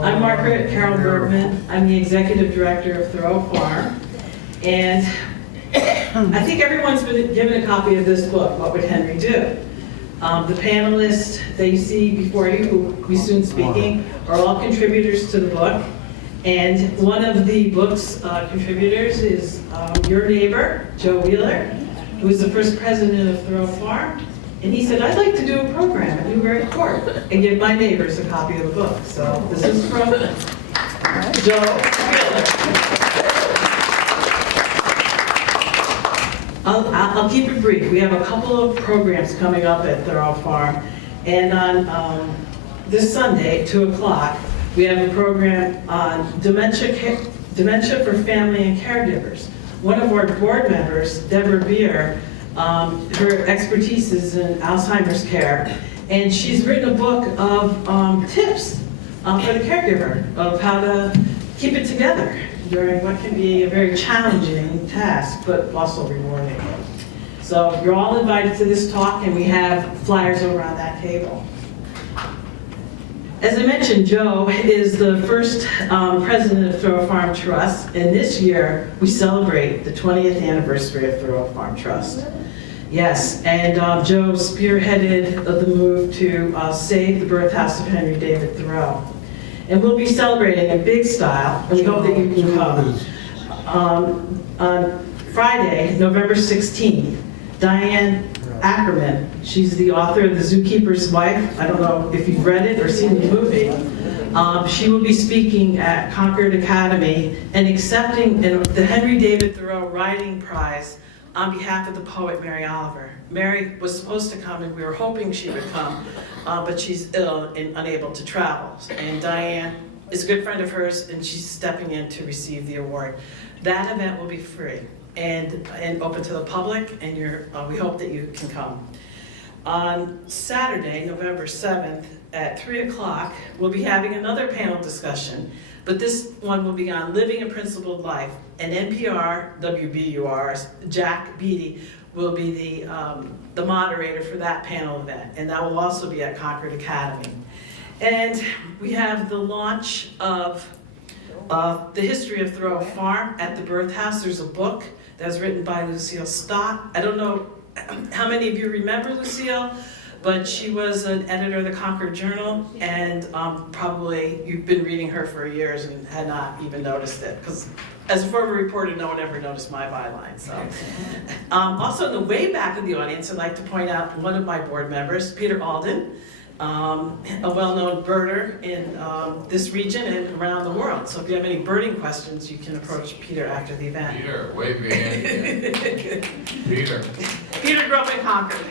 I'm Margaret Carol Bergman. I'm the Executive Director of Thoreau Farm. And I think everyone's been given a copy of this book, What Would Henry Do? The panelists that you see before you, who will be soon speaking, are all contributors to the book. And one of the book's contributors is your neighbor, Joe Wheeler, who was the first president of Thoreau Farm. And he said, I'd like to do a program at Newbury Court and give my neighbors a copy of the book. So this is from Joe Wheeler. I'll keep it brief. We have a couple of programs coming up at Thoreau Farm. And on this Sunday, 2 o'clock, we have a program on dementia for family and caregivers. One of our board members, Deborah Beer, her expertise is in Alzheimer's care, and she's written a book of tips for the caregiver of how to keep it together during what can be a very challenging task, but also rewarding. So you're all invited to this talk, and we have flyers over on that table. As I mentioned, Joe is the first president of Thoreau Farm Trust, and this year we celebrate the 20th anniversary of Thoreau Farm Trust. Yes, and Joe spearheaded the move to save the birthhouse of Henry David Thoreau. And we'll be celebrating in big style, and we hope that you can come. On Friday, November 16th, Diane Ackerman, she's the author of The Zookeeper's Wife. I don't know if you've read it or seen the movie. She will be speaking at Concord Academy and accepting the Henry David Thoreau Writing Prize on behalf of the poet Mary Oliver. Mary was supposed to come, and we were hoping she would come, but she's ill and unable to travel. And Diane is a good friend of hers, and she's stepping in to receive the award. That event will be free and open to the public, and we hope that you can come. On Saturday, November 7th, at 3 o'clock, we'll be having another panel discussion, but this one will be on living a principled life. And NPR, WBUR's Jack Beatty will be the moderator for that panel event, and that will also be at Concord Academy. And we have the launch of the history of Thoreau Farm at the Birth House. There's a book that was written by Lucille Stott. I don't know how many of you remember Lucille, but she was an editor of the Concord Journal, and probably you've been reading her for years and had not even noticed it, because as a former reporter, no one ever noticed my byline. So, also in the way back of the audience, I'd like to point out one of my board members, Peter Alden, a well-known birder in this region and around the world. So if you have any birding questions, you can approach Peter after the event. Peter, wave your hand. Peter. Peter grew up in Concord.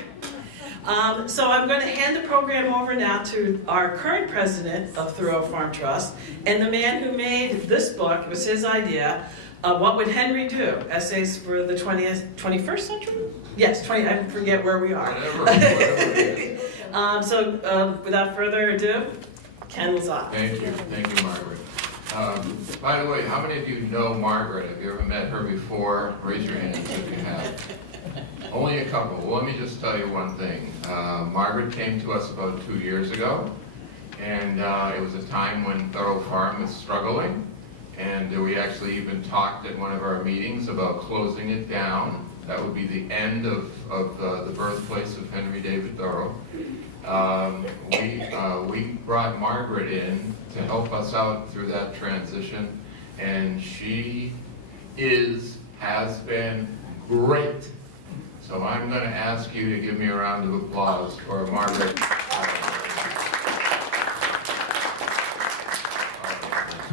So I'm going to hand the program over now to our current president of Thoreau Farm Trust, and the man who made this book. It was his idea. What Would Henry Do? Essays for the 21st century? Yes, I forget where we are. So without further ado, Ken Lazat. Thank you, Margaret. By the way, how many of you know Margaret? Have you ever met her before? Raise your hands if you have. Only a couple. Well, let me just tell you one thing. Margaret came to us about 2 years ago, and it was a time when Thoreau Farm was struggling, and we actually even talked at one of our meetings about closing it down. That would be the end of the birthplace of Henry David Thoreau. We brought Margaret in to help us out through that transition, and she has been great. So I'm going to ask you to give me a round of applause for Margaret.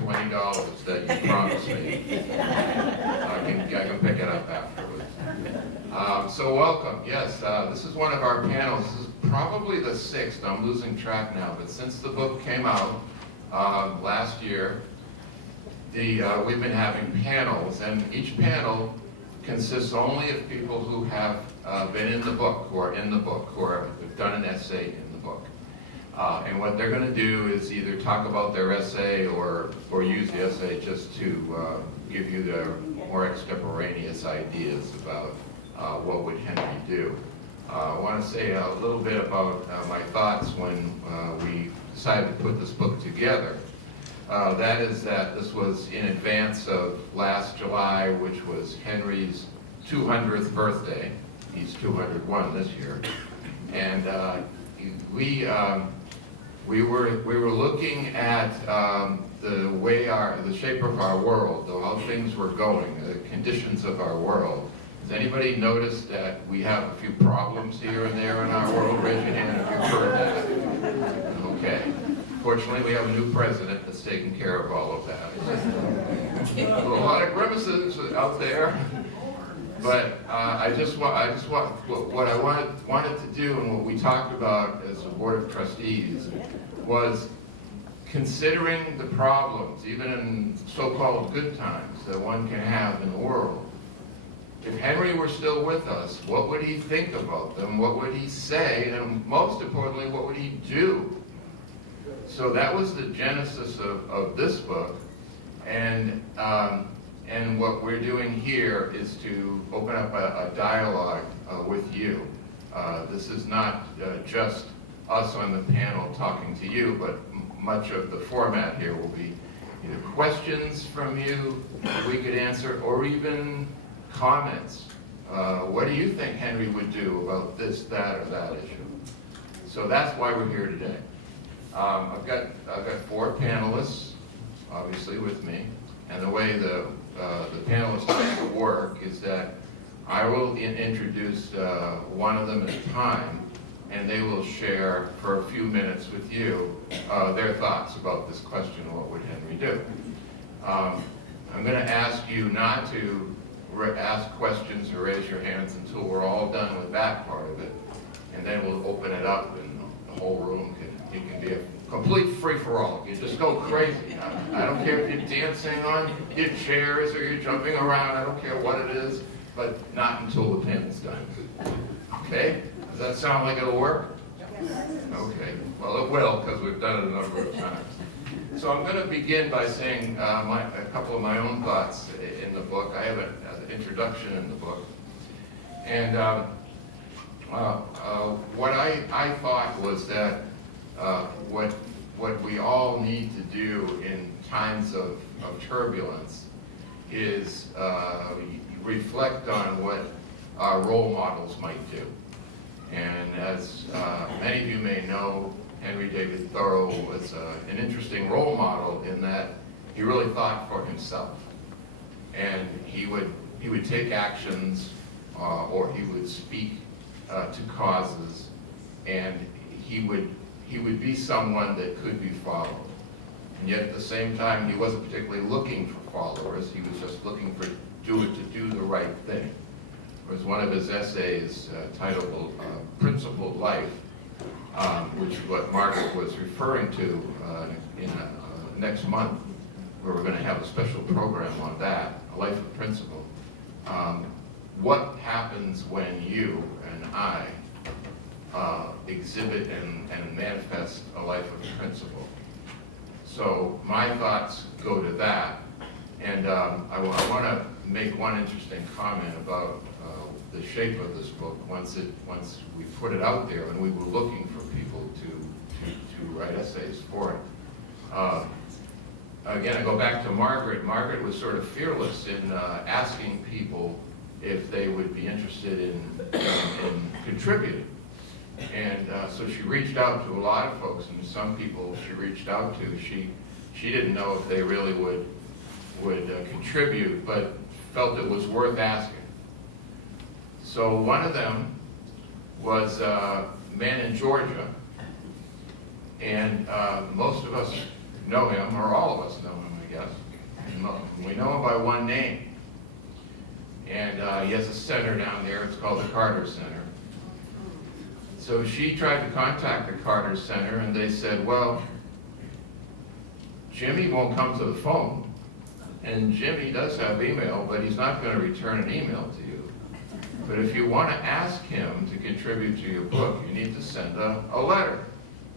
$20 that you promised me. I can pick it up afterwards. So welcome. Yes, this is one of our panels. This is probably the 6th. I'm losing track now. But since the book came out last year, we've been having panels, and each panel consists only of people who have been in the book, who are in the book, who have done an essay in the book. And what they're going to do is either talk about their essay or use the essay just to give you their more extemporaneous ideas about what would Henry do. I want to say a little bit about my thoughts when we decided to put this book together. That is that this was in advance of last July, which was Henry's 200th birthday. He's 201 this year. And we were looking at the shape of our world, how things were going, the conditions of our world. Has anybody noticed that we have a few problems here and there in our world? Raise your hand if you've heard that. Okay. Fortunately, we have a new president that's taking care of all of that. A lot of grimaces out there. But what I wanted to do, and what we talked about as a board of trustees, was considering the problems, even in so-called good times, that one can have in the world. If Henry were still with us, what would he think about them? What would he say? And most importantly, what would he do? So that was the genesis of this book. And what we're doing here is to open up a dialogue with you. This is not just us on the panel talking to you, but much of the format here will be either questions from you we could answer, or even comments. What do you think Henry would do about this, that, or that issue? So that's why we're here today. I've got 4 panelists, obviously, with me, and the way the panelists work is that I will introduce one of them at a time, and they will share for a few minutes with you their thoughts about this question: what would Henry do? I'm going to ask you not to ask questions or raise your hands until we're all done with that part of it, and then we'll open it up, and the whole room can be a complete free-for-all. You just go crazy. I don't care if you're dancing on your chairs or you're jumping around. I don't care what it is, but not until the panel's done. Okay? Does that sound like it'll work? Yes. Okay. Well, it will, because we've done it a number of times. So I'm going to begin by saying a couple of my own thoughts in the book. I have an introduction in the book. And what I thought was that what we all need to do in times of turbulence is reflect on what our role models might do. And as many of you may know, Henry David Thoreau was an interesting role model in that he really thought for himself. And he would take actions or he would speak to causes, and he would be someone that could be followed. And yet at the same time, he wasn't particularly looking for followers. He was just looking to do the right thing. There was one of his essays titled Principled Life, which is what Margaret was referring to next month, where we're going to have a special program on that, a life of principle. What happens when you and I exhibit and manifest a life of principle? So my thoughts go to that, and I want to make one interesting comment about the shape of this book once we put it out there, and we were looking for people to write essays for it. Again, I go back to Margaret. Margaret was sort of fearless in asking people if they would be interested in contributing. And so she reached out to a lot of folks, and some people she reached out to, she didn't know if they really would contribute, but felt it was worth asking. So one of them was a man in Georgia, and most of us know him, or all of us know him, I guess. And we know him by one name. And he has a center down there. It's called the Carter Center. So she tried to contact the Carter Center, and they said, well, Jimmy won't come to the phone. And Jimmy does have email, but he's not going to return an email to you. But if you want to ask him to contribute to your book, you need to send a letter.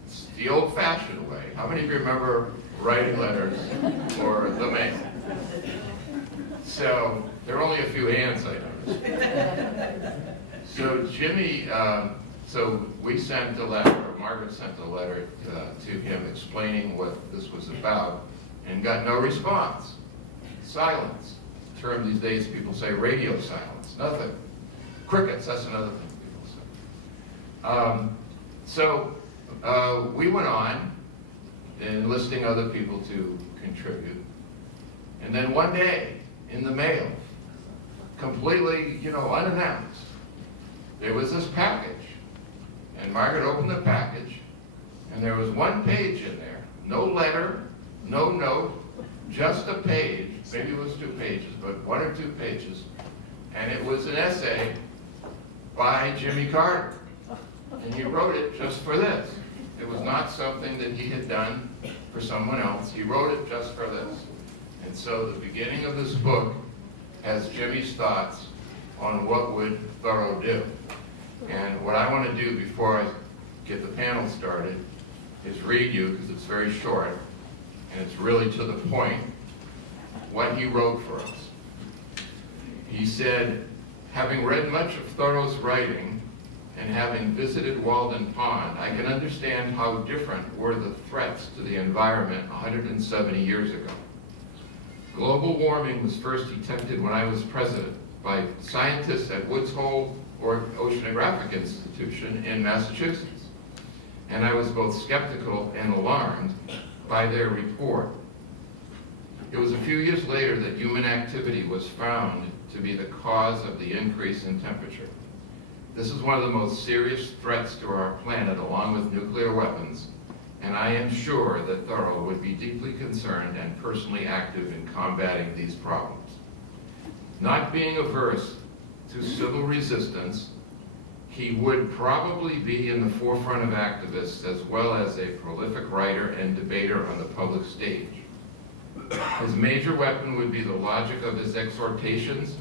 It's the old-fashioned way. How many of you remember writing letters or the mail? So there are only a few hands, I noticed. So Jimmy, so we sent a letter, or Margaret sent a letter to him explaining what this was about. and got no response. Silence. The term these days people say radio silence. Nothing. Crickets, that's another thing people say. We went on enlisting other people to contribute. And then one day, in the mail, completely, unannounced, there was this package. And Margaret opened the package, and there was one page in there. No letter, no note, just a page. Maybe it was 2 pages, but 1 or 2 pages. And it was an essay by Jimmy Carter. And he wrote it just for this. It was not something that he had done for someone else. He wrote it just for this. And so the beginning of this book has Jimmy's thoughts on what would Thoreau do. And what I want to do before I get the panel started is read you, because it's very short, and it's really to the point, what he wrote for us. He said, having read much of Thoreau's writing and having visited Walden Pond, I can understand how different were the threats to the environment 170 years ago. Global warming was first detected when I was president by scientists at Woods Hole Oceanographic Institution in Massachusetts. And I was both skeptical and alarmed by their report. It was a few years later that human activity was found to be the cause of the increase in temperature. This is one of the most serious threats to our planet, along with nuclear weapons, and I am sure that Thoreau would be deeply concerned and personally active in combating these problems. Not being averse to civil resistance, he would probably be in the forefront of activists as well as a prolific writer and debater on the public stage. His major weapon would be the logic of his exhortations,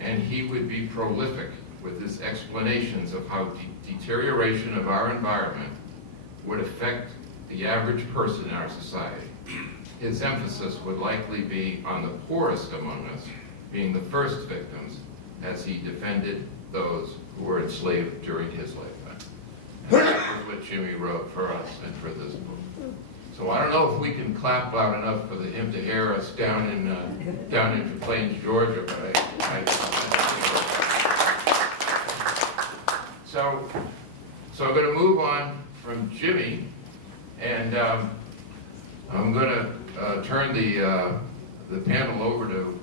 and he would be prolific with his explanations of how deterioration of our environment would affect the average person in our society. His emphasis would likely be on the poorest among us being the first victims, as he defended those who were enslaved during his lifetime. And that was what Jimmy wrote for us and for this book. So I don't know if we can clap loud enough for him to hear us down in Plains, Georgia, but So I'm going to move on from Jimmy, and I'm going to turn the panel over to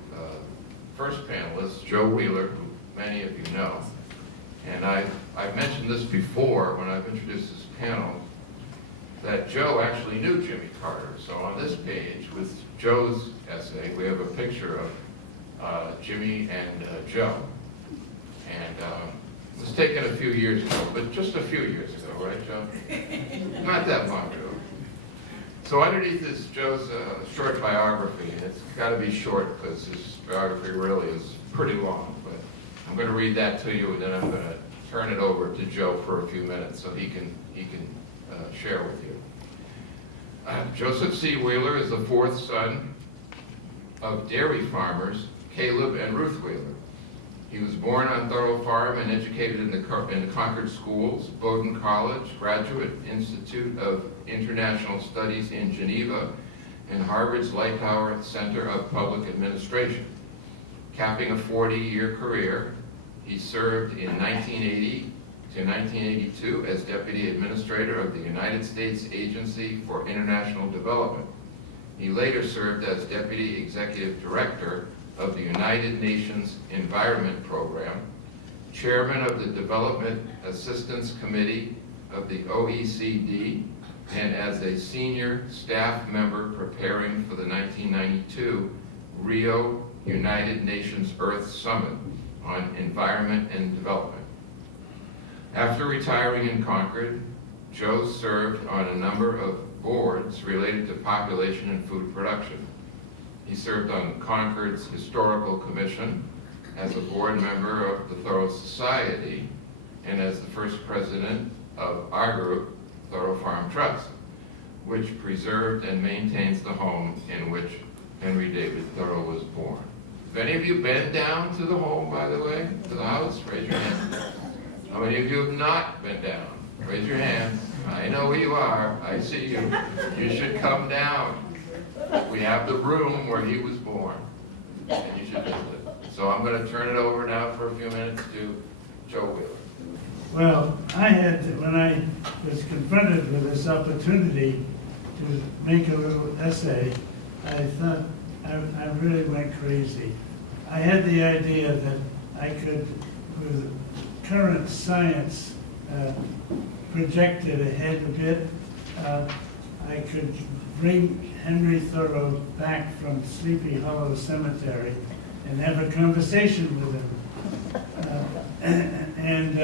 first panelist, Joe Wheeler, who many of you know. And I've mentioned this before when I've introduced this panel, that Joe actually knew Jimmy Carter. So on this page, with Joe's essay, we have a picture of Jimmy and Joe. And it was taken a few years ago, but just a few years ago, right, Joe? Not that long ago. So underneath is Joe's short biography, and it's got to be short because his biography really is pretty long. But I'm going to read that to you, and then I'm going to turn it over to Joe for a few minutes so he can share with you. Joseph C. Wheeler is the fourth son of dairy farmers Caleb and Ruth Wheeler. He was born on Thoreau Farm and educated in the Concord Schools, Bowdoin College, Graduate Institute of International Studies in Geneva, and Harvard's Lightower Center of Public Administration. Capping a 40-year career, he served in 1980 to 1982 as Deputy Administrator of the United States Agency for International Development. He later served as Deputy Executive Director of the United Nations Environment Program, Chairman of the Development Assistance Committee of the OECD, and as a senior staff member preparing for the 1992 Rio United Nations Earth Summit on Environment and Development. After retiring in Concord, Joe served on a number of boards related to population and food production. He served on Concord's Historical Commission as a board member of the Thoreau Society and as the first president of our group, Thoreau Farm Trust, which preserved and maintains the home in which Henry David Thoreau was born. Have any of you been down to the home, by the way, to the house? Raise your hand. How many of you have not been down? Raise your hands. I know who you are. I see you. You should come down. We have the room where he was born, and you should visit it. So I'm going to turn it over now for a few minutes to Joe Wheeler. Well, when I was confronted with this opportunity to make a little essay, I thought I really went crazy. I had the idea that I could, with current science projected ahead a bit, I could bring Henry Thoreau back from Sleepy Hollow Cemetery and have a conversation with him. And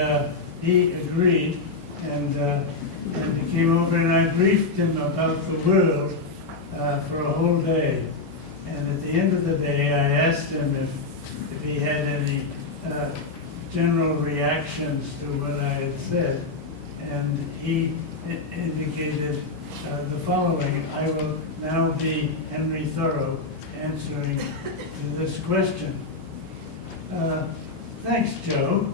he agreed, and he came over and I briefed him about the world for a whole day. And at the end of the day, I asked him if he had any general reactions to what I had said, and he indicated the following: I will now be Henry Thoreau answering to this question. Thanks, Joe.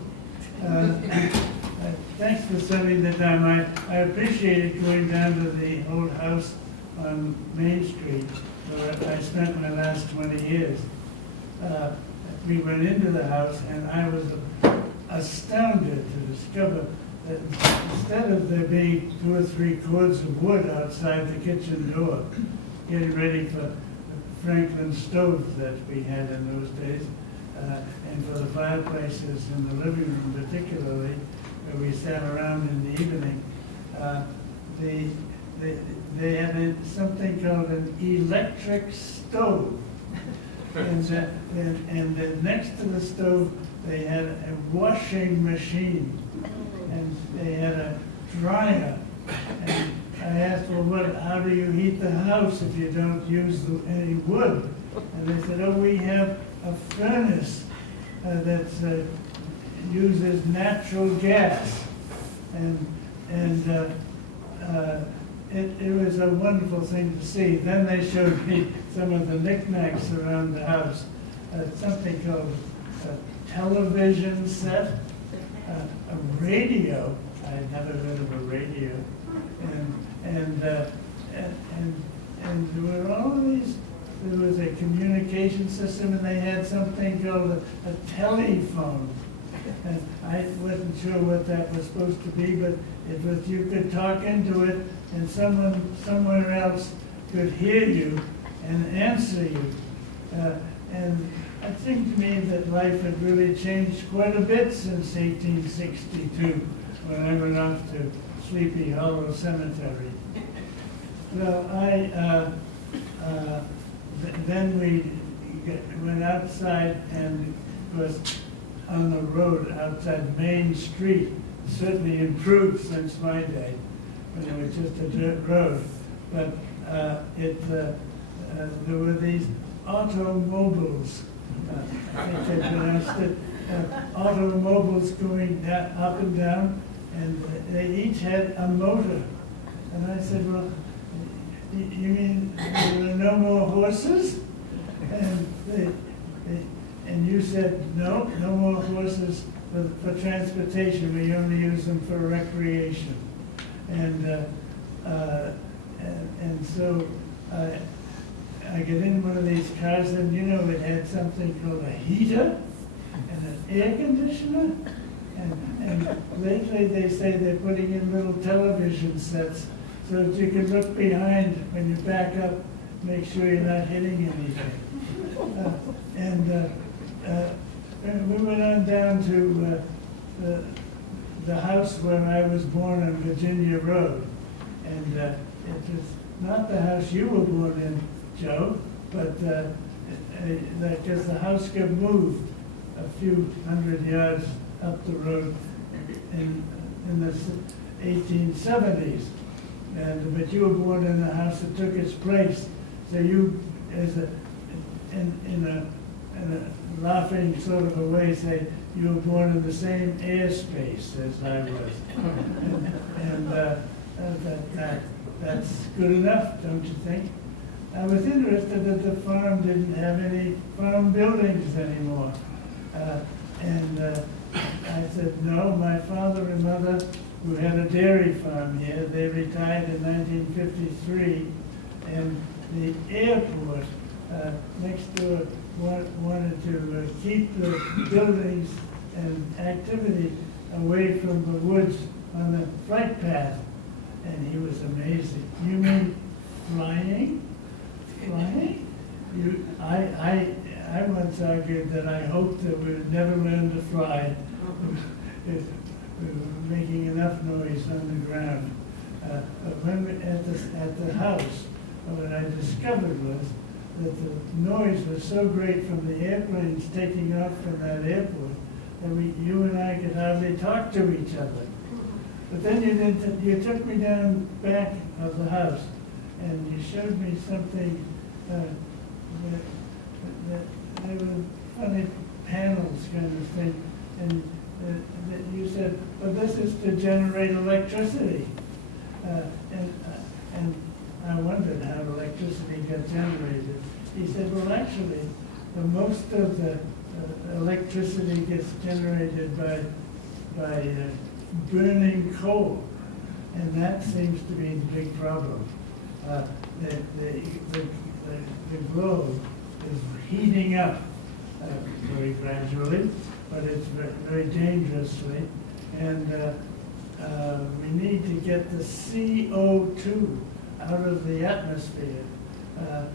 Thanks for spending the time. I appreciated going down to the old house on Main Street where I spent my last 20 years. We went into the house and I was astounded to discover that instead of there being 2 or 3 cords of wood outside the kitchen door, getting ready for the Franklin stove that we had in those days, and for the fireplaces in the living room particularly, where we sat around in the evening, they had something called an electric stove. And then next to the stove, they had a washing machine, and they had a dryer. And I asked, well, how do you heat the house if you don't use any wood? And they said, oh, we have a furnace that uses natural gas. It was a wonderful thing to see. Then they showed me some of the knickknacks around the house. Something called a television set, a radio. I'd never heard of a radio. And there were all of these. There was a communication system, and they had something called a telephone. And I wasn't sure what that was supposed to be, but it was, you could talk into it, and someone somewhere else could hear you and answer you. And it seemed to me that life had really changed quite a bit since 1862, when I went off to Sleepy Hollow Cemetery. Well, then we went outside and was on the road outside Main Street. Certainly improved since my day, when it was just a dirt road. But there were these automobiles, I think they pronounced it, automobiles going up and down, and they each had a motor. And I said, well, you mean there are no more horses? And you said, no more horses for transportation. We only use them for recreation. And so I get in one of these cars, and it had something called a heater and an air conditioner. And lately they say they're putting in little television sets so that you can look behind when you back up, make sure you're not hitting anything. And we went on down to the house where I was born on Virginia Road. And it was not the house you were born in, Joe, but because the house got moved a few hundred yards up the road in the 1870s. But you were born in the house that took its place. So you, in a laughing sort of a way, say you were born in the same airspace as I was. That's good enough, don't you think? I was interested that the farm didn't have any farm buildings anymore. I said, no, my father and mother, who had a dairy farm here, they retired in 1953, and the airport next door wanted to keep the buildings and activity away from the woods on the flight path. And he was amazing. You mean flying? Flying? I once argued that I hoped that we would never learn to fly if we were making enough noise on the ground. But when we, at the house, what I discovered was that the noise was so great from the airplanes taking off from that airport that you and I could hardly talk to each other. But then you took me down back of the house and you showed me something that they were funny panels kind of thing, and that you said, well, this is to generate electricity. And I wondered how electricity got generated. He said, well, actually, most of the electricity gets generated by burning coal, and that seems to be the big problem. The globe is heating up very gradually, but it's very dangerously, and we need to get the CO2 out of the atmosphere, or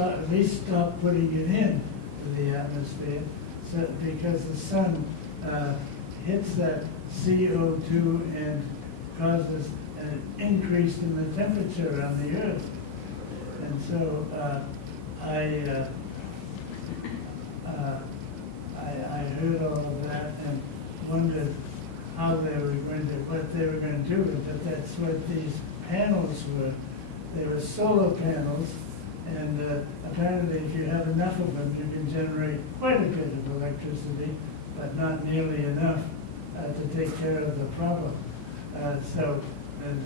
at least stop putting it into the atmosphere, because the sun hits that CO2 and causes an increase in the temperature on the earth. And so I heard all of that and wondered how they were going to, what they were going to do with it. That's what these panels were. They were solar panels, and apparently if you have enough of them, you can generate quite a bit of electricity, but not nearly enough to take care of the problem. And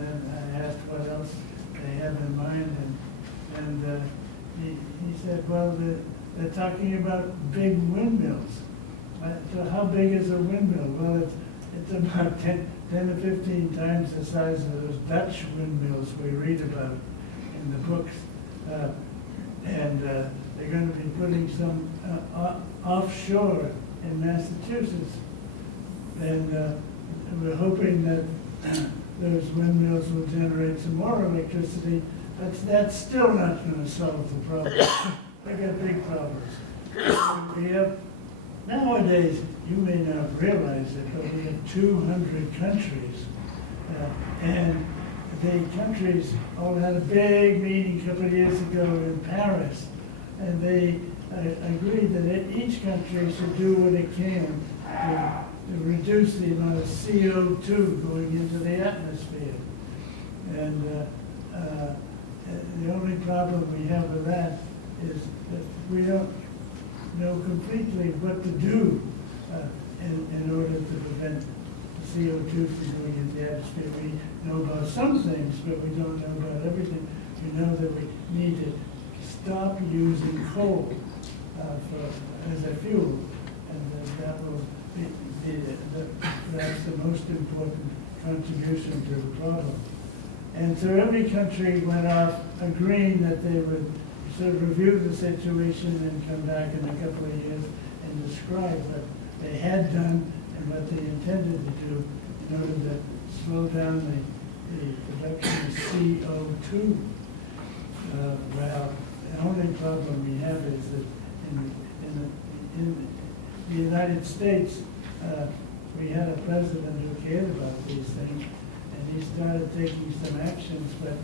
then I asked what else they had in mind, and he said, well, they're talking about big windmills. So how big is a windmill? Well, it's about 10 to 15 times the size of those Dutch windmills we read about in the books. And they're going to be putting some offshore in Massachusetts. And we're hoping that those windmills will generate some more electricity, but that's still not going to solve the problem. We got big problems. We have, nowadays, you may not realize it, but we have 200 countries. And the countries all had a big meeting a couple of years ago in Paris, and they agreed that each country should do what it can to reduce the amount of CO2 going into the atmosphere. And the only problem we have with that is that we don't know completely what to do in order to prevent CO2 from going into the atmosphere. We know about some things, but we don't know about everything. We know that we need to stop using coal as a fuel, and that will be that's the most important contribution to the problem. And so every country went off agreeing that they would sort of review the situation and come back in a couple of years and describe what they had done and what they intended to do in order to slow down the production of CO2. Well, the only problem we have is that in the United States, we had a president who cared about these things, and he started taking some actions, but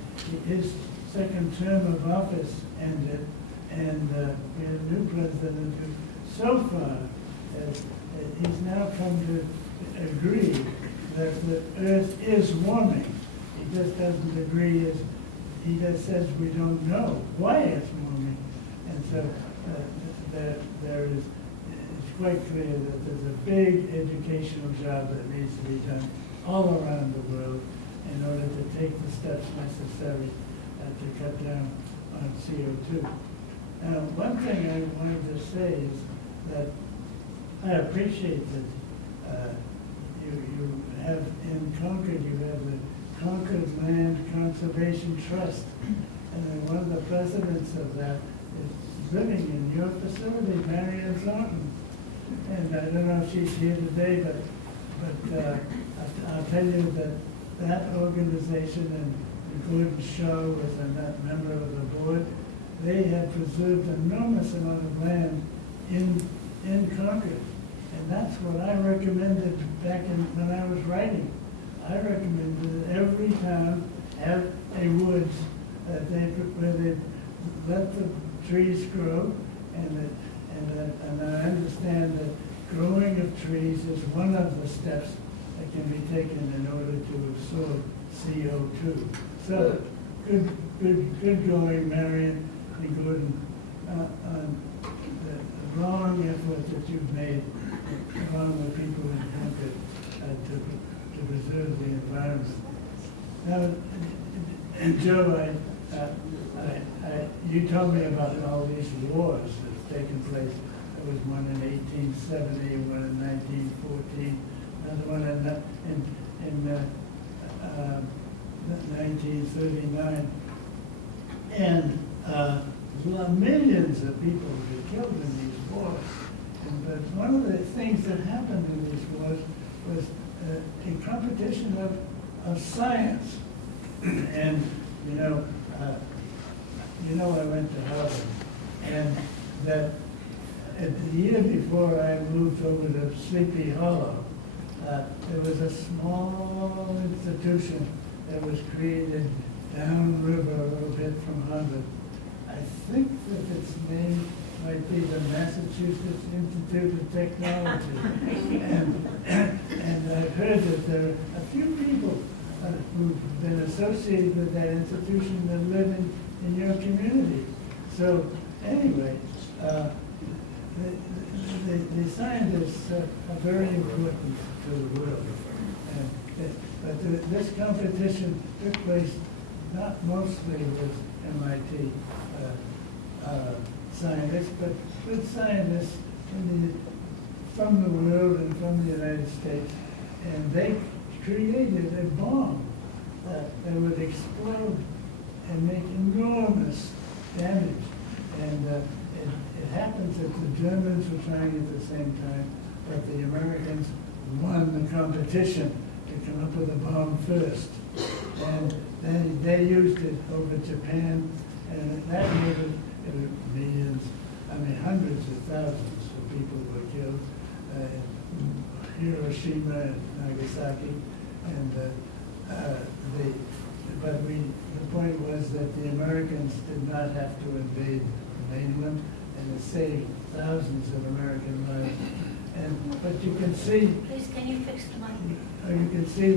his second term of office ended, and we had a new president who, so far, he's now come to agree that the Earth is warming. He just doesn't agree, he just says we don't know why it's warming. And so there is, it's quite clear that there's a big educational job that needs to be done all around the world in order to take the steps necessary to cut down on CO2. Now, one thing I wanted to say is that I appreciate that you have in Concord, you have the Concord Land Conservation Trust, And then one of the presidents of that is living in your facility, Marion Thornton. And I don't know if she's here today, but I'll tell you that that organization and Gordon Shaw was a member of the board. They had preserved an enormous amount of land in Concord. And that's what I recommended back when I was writing. I recommended that every town have a woods where they let the trees grow, and I understand that growing of trees is one of the steps that can be taken in order to absorb CO2. So, good going, Marion and Gordon, on the long effort that you've made along with people in Concord to preserve the environment. Now, and Joe, you told me about all these wars that have taken place. There was one in 1870, one in 1914, another one in 1939. And millions of people were killed in these wars. But one of the things that happened in these wars was a competition of science. And I went to Harvard, and that the year before I moved over to Sleepy Hollow, there was a small institution that was created downriver a little bit from Harvard. I think that its name might be the Massachusetts Institute of Technology. And I've heard that there are a few people who've been associated with that institution that live in your community. So anyway, the scientists are very important to the world. But this competition took place not mostly with MIT scientists, but with scientists from the world and from the United States. And they created a bomb that would explode and make enormous damage. And it happens that the Germans were trying at the same time, but the Americans won the competition to come up with a bomb first. And then they used it over Japan, and that made it millions, hundreds of thousands of people were killed. Hiroshima and Nagasaki, and the point was that the Americans did not have to invade the mainland, and it saved thousands of American lives. But you can see. Please, can you fix the mic? You can see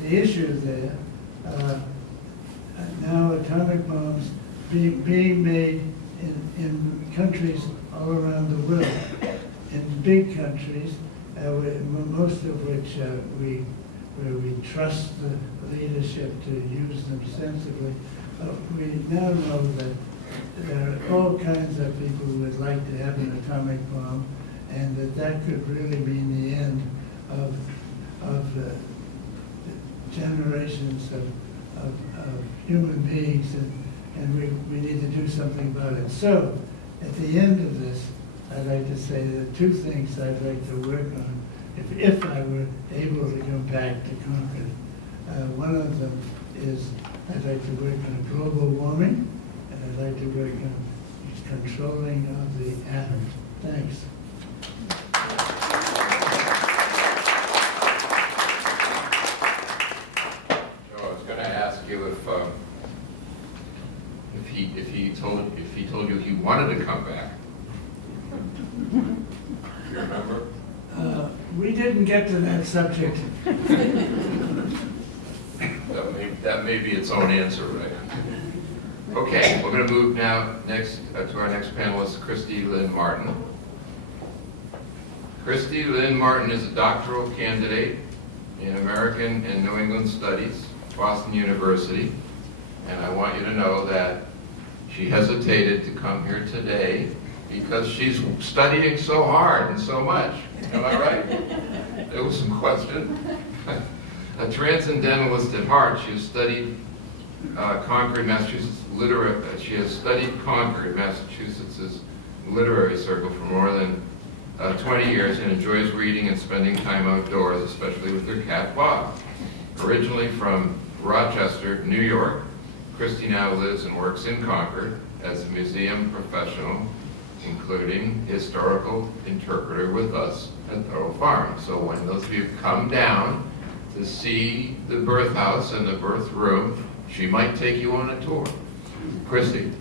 the issue there. Now atomic bombs being made in countries all around the world, in big countries, most of which where we trust the leadership to use them sensibly. We now know that there are all kinds of people who would like to have an atomic bomb, and that could really mean the end of generations of human beings, and we need to do something about it. So, at the end of this, I'd like to say there are two things I'd like to work on if I were able to come back to Concord. One of them is I'd like to work on global warming, and I'd like to work on controlling of the atom. Thanks. I was going to ask you if he told you he wanted to come back. You remember? We didn't get to that subject. That may be its own answer, right? Okay, we're going to move now next to our next panelist, Christy Lynn Martin. Christy Lynn Martin is a doctoral candidate in American and New England Studies, Boston University, and I want you to know that she hesitated to come here today because she's studying so hard and so much. Am I right? There was some question. A transcendentalist at heart, she has studied Concord, Massachusetts She has studied Concord, Massachusetts' literary circle for more than 20 years and enjoys reading and spending time outdoors, especially with her cat Bob. Originally from Rochester, New York, Christy now lives and works in Concord as a museum professional, including historical interpreter with us at Thorough Farm. So when those of you come down to see the birth house and the birth room, she might take you on a tour. Christy.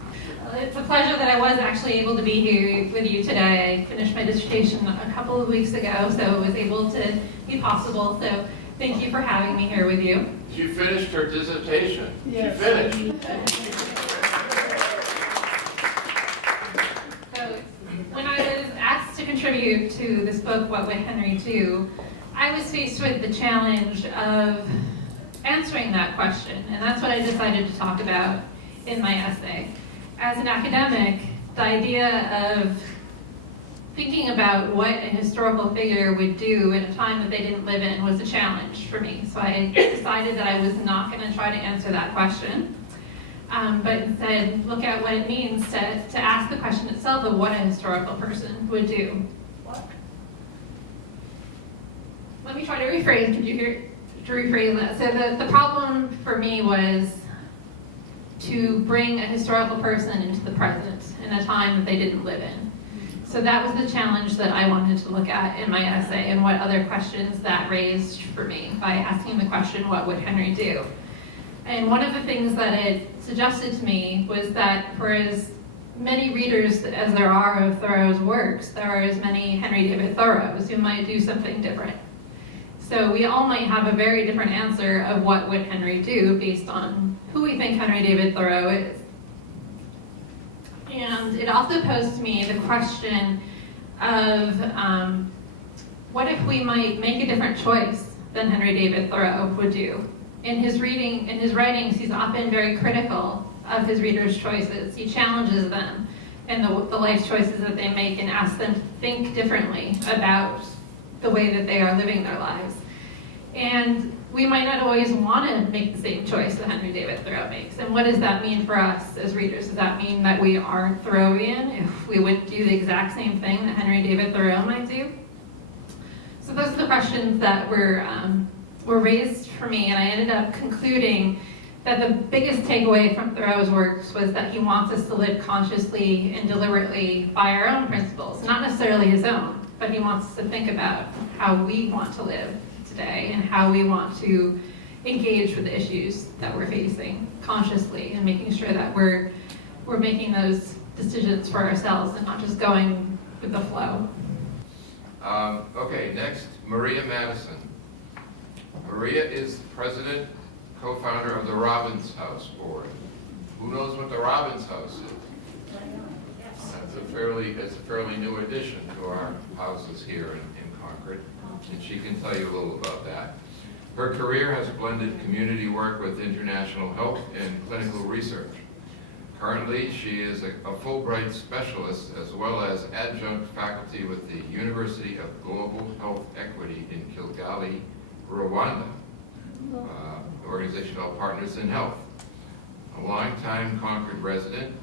It's a pleasure that I was actually able to be here with you today. I finished my dissertation a couple of weeks ago, so it was able to be possible. So thank you for having me here with you. She finished her dissertation. Yes. She finished. So when I was asked to contribute to this book, What Would Henry Do?, I was faced with the challenge of answering that question, and that's what I decided to talk about in my essay. As an academic, the idea of thinking about what a historical figure would do in a time that they didn't live in was a challenge for me. So I decided that I was not going to try to answer that question, but instead look at what it means to ask the question itself of what a historical person would do. Let me try to rephrase. Could you hear? To rephrase that. So the problem for me was to bring a historical person into the present in a time that they didn't live in. So that was the challenge that I wanted to look at in my essay, and what other questions that raised for me by asking the question, what would Henry do? And one of the things that it suggested to me was that for as many readers as there are of Thoreau's works, there are as many Henry David Thoreaus who might do something different. So we all might have a very different answer of what would Henry do based on who we think Henry David Thoreau is. And it also posed to me the question of what if we might make a different choice than Henry David Thoreau would do? In his writings, he's often very critical of his readers' choices. He challenges them and the life choices that they make and asks them to think differently about the way that they are living their lives. And we might not always want to make the same choice that Henry David Thoreau makes. And what does that mean for us as readers? Does that mean that we are Thoreauian if we would do the exact same thing that Henry David Thoreau might do? So those are the questions that were raised for me, and I ended up concluding that the biggest takeaway from Thoreau's works was that he wants us to live consciously and deliberately by our own principles, not necessarily his own, but he wants us to think about how we want to live today and how we want to engage with the issues that we're facing consciously, and making sure that we're making those decisions for ourselves and not just going with the flow. Okay, next, Maria Madison. Maria is president, co-founder of the Robbins House Board. Who knows what the Robbins House is? It's a fairly new addition to our houses here in Concord, and she can tell you a little about that. Her career has blended community work with international health and clinical research. Currently, she is a Fulbright specialist as well as adjunct faculty with the University of Global Health Equity in Kigali, Rwanda, organization called Partners in Health. A longtime Concord resident,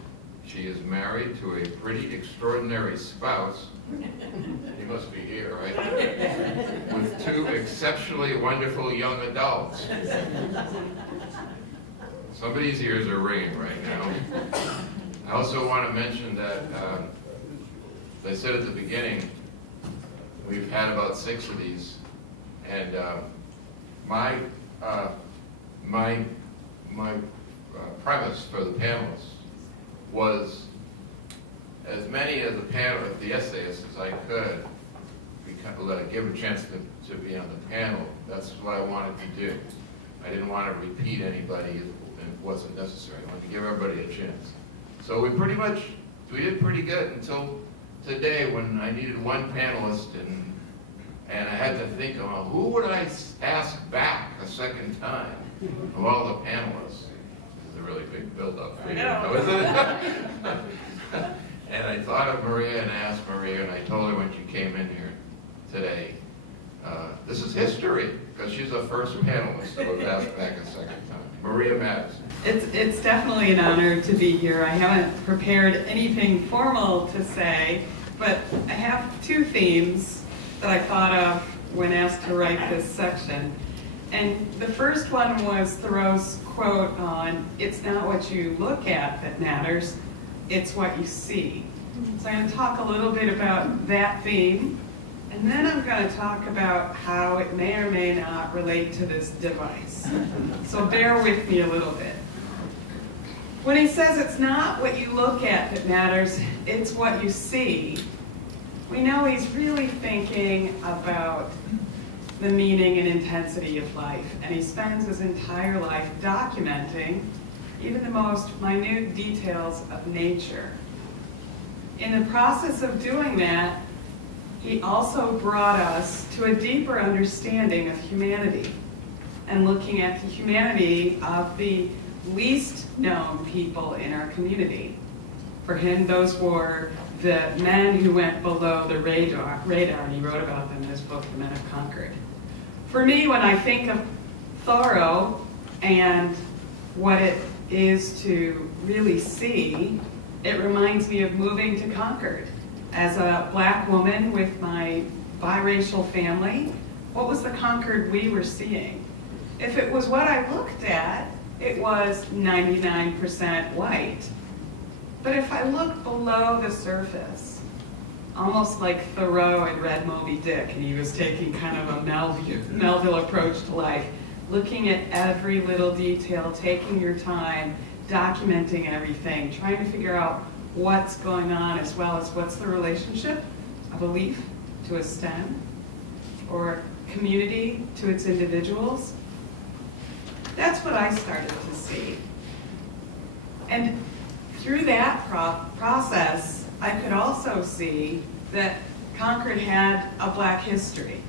she is married to a pretty extraordinary spouse. He must be here, right? With two exceptionally wonderful young adults. Somebody's ears are ringing right now. I also want to mention that, as I said at the beginning, we've had about 6 of these, and my premise for the panelists was as many of the essayists as I could give a chance to be on the panel. That's what I wanted to do. I didn't want to repeat anybody if it wasn't necessary. I wanted to give everybody a chance. So we did pretty good until today, when I needed one panelist and I had to think of, well, who would I ask back a second time of all the panelists? It's a really big build-up for you, isn't it? And I thought of Maria and asked Maria, and I told her when she came in here today, This is history, because she's a first panelist, so we've asked back a second time. Maria Madison. It's definitely an honor to be here. I haven't prepared anything formal to say, but I have two themes that I thought of when asked to write this section. And the first one was Thoreau's quote on, "It's not what you look at that matters, it's what you see." So I'm going to talk a little bit about that theme, and then I'm going to talk about how it may or may not relate to this device. So bear with me a little bit. When he says it's not what you look at that matters, it's what you see, we know he's really thinking about the meaning and intensity of life, and he spends his entire life documenting even the most minute details of nature. In the process of doing that, he also brought us to a deeper understanding of humanity and looking at the humanity of the least known people in our community. For him, those were the men who went below the radar, and he wrote about them in his book, The Men of Concord. For me, when I think of Thoreau and what it is to really see, it reminds me of moving to Concord. As a black woman with my biracial family, what was the Concord we were seeing? If it was what I looked at, it was 99% white. But if I look below the surface, almost like Thoreau had read Moby Dick, and he was taking kind of a Melville approach to life, looking at every little detail, taking your time, documenting everything, trying to figure out what's going on, as well as what's the relationship of a leaf to a stem, or community to its individuals. That's what I started to see. And through that process, I could also see that Concord had a black history.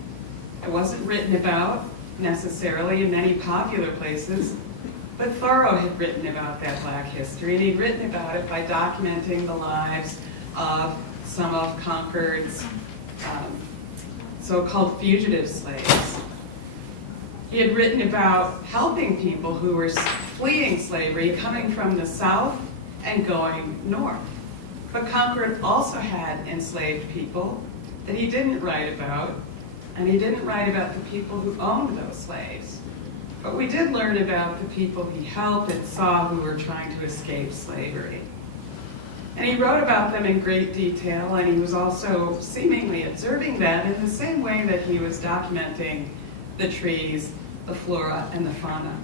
It wasn't written about necessarily in many popular places, but Thoreau had written about that black history, and he'd written about it by documenting the lives of some of Concord's so-called fugitive slaves. He had written about helping people who were fleeing slavery, coming from the South and going north. But Concord also had enslaved people that he didn't write about, and he didn't write about the people who owned those slaves. But we did learn about the people he helped and saw who were trying to escape slavery. And he wrote about them in great detail, and he was also seemingly observing them in the same way that he was documenting the trees, the flora, and the fauna.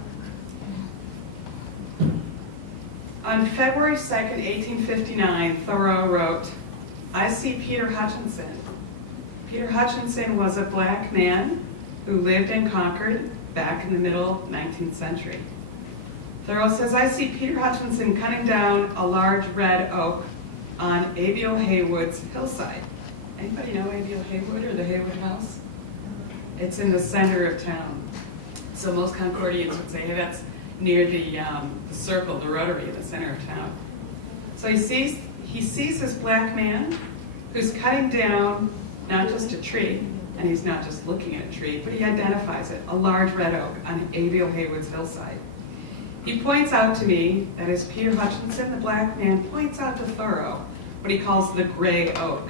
On February 2nd, 1859, Thoreau wrote, "I see Peter Hutchinson." Peter Hutchinson was a black man who lived in Concord back in the middle 19th century. Thoreau says, "I see Peter Hutchinson cutting down a large red oak on Abiel Haywood's hillside." Anybody know Abiel Haywood or the Haywood House? It's in the center of town. So most Concordians would say, hey, that's near the circle, the rotary in the center of town. So he sees this black man who's cutting down not just a tree, and he's not just looking at a tree, but he identifies it, a large red oak on Abiel Haywood's hillside. He points out to me, that is Peter Hutchinson, the black man, points out to Thoreau what he calls the gray oak,